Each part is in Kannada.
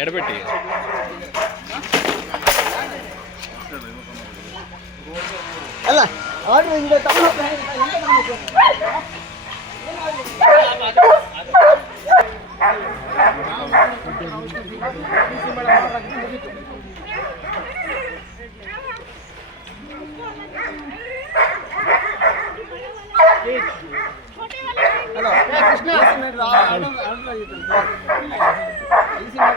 ಎಡಬಿಟ್ಟಿ ಅಲ್ಲ ಆರ್ಡರ್ ಹಿಂಗೆ ತಗೊಂಡು ಹೋಗ್ತಾ ಇದ್ದೀನಿ, ಎಂತ ಮಾಡ್ಬೇಕು? ಹಲೋ ಏ, ಕೃಷ್ಣ ಆರ್ಡರ್ ಆರ್ಡರ್ ಆಗಿತ್ತಂತೆ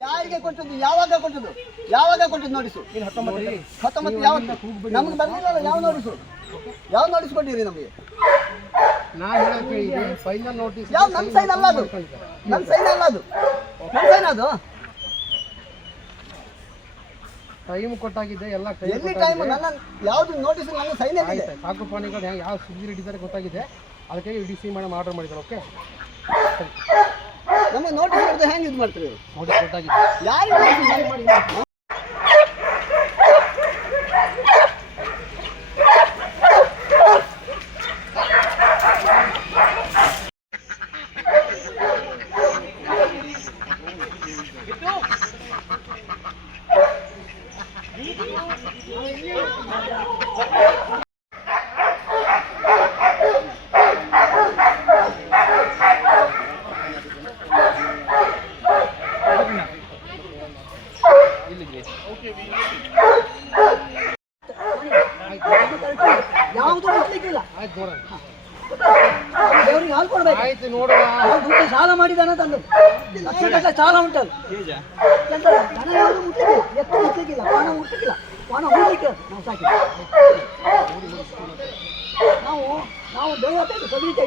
ಯಾರಿಗೆ ಕೊಟ್ಟದ್ದು? ಯಾವಾಗ ಕೊಟ್ಟದ್ದು? ಯಾವಾಗ ಕೊಟ್ಟದ್ದು ನೋಟಿಸು? ಹತ್ತೊಂಬತ್ತು ಯಾವತ್ತು? ನಮ್ಗೆ ಬರ್ಲಿಲ್ಲ ಯಾವ ನೋಟಿಸು? ಯಾವ ನೋಟಿಸ್ ಕೊಟ್ಟಿರಿ ನಮಗೆ? ಯಾವ ನನ್ನ ಸೈನ್ ಅಲ್ಲ ಅದು. ನನ್ನ ಸೈನ್ ಅಲ್ಲ ಅದು. ನನ್ನ ಸೈನ್ ಅದು? ಟೈಮ್ ಕೊಟ್ಟಾಗಿದೆ ಎಲ್ಲ ಎಲ್ಲಿ ಟೈಮ್ ನನ್ನ ಯಾವ್ದು ನೋಟಿಸ್ ನನ್ನ ಸೈನ್ ಇದೆ ಸಾಕು ಪ್ರಾಣಿಗಳು ಯಾವ ಸುದ್ದಿ ಹಿಡಿತಾರೆ ಗೊತ್ತಾಗಿದೆ. ಅದಕ್ಕೆ ಡಿ ಸಿ ಮೇಡಮ್ ಆರ್ಡರ್ ಮಾಡಿದ್ದಾರೆ ಓಕೆ ನಮಗೆ ನೋಟಿಸ್ ಹೆಂಗ್ ಹೆಂಗೆ ಇದು ಮಾಡ್ತೀವಿ ನೋಟಿಸ್ ಕೊಟ್ಟಾಗಿದೆ. ಯಾರಿಗೆ ಯಾವುದು ನೋಡೋಣ ದೇವರಿಗೆ ಹಾಲು ಕೊಡ್ಬೇಕು ಆಯ್ತು ನೋಡುವ ದುಡ್ಡು ಸಾಲ ಮಾಡಿದಾನ ತಂದು ಲಕ್ಷ ಗಟ್ಟಲೆ ಸಾಲ ಉಂಟಲ್ಲ ಎಂತ ಯಾವುದು ಮುಟ್ಲಿಕ್ಕಿಲ್ಲ ಎತ್ತು ಮುಟ್ಲಿಕ್ಕಿಲ್ಲ ಪಾನ ಮುಟ್ಲಿಕ್ಕಿಲ್ಲ ಪಾನ ಮುಟ್ಲಿಕ್ಕೆ ನಾವು ಸಾಕಿ ನಾವು ನಾವು ಸಬೀತೆ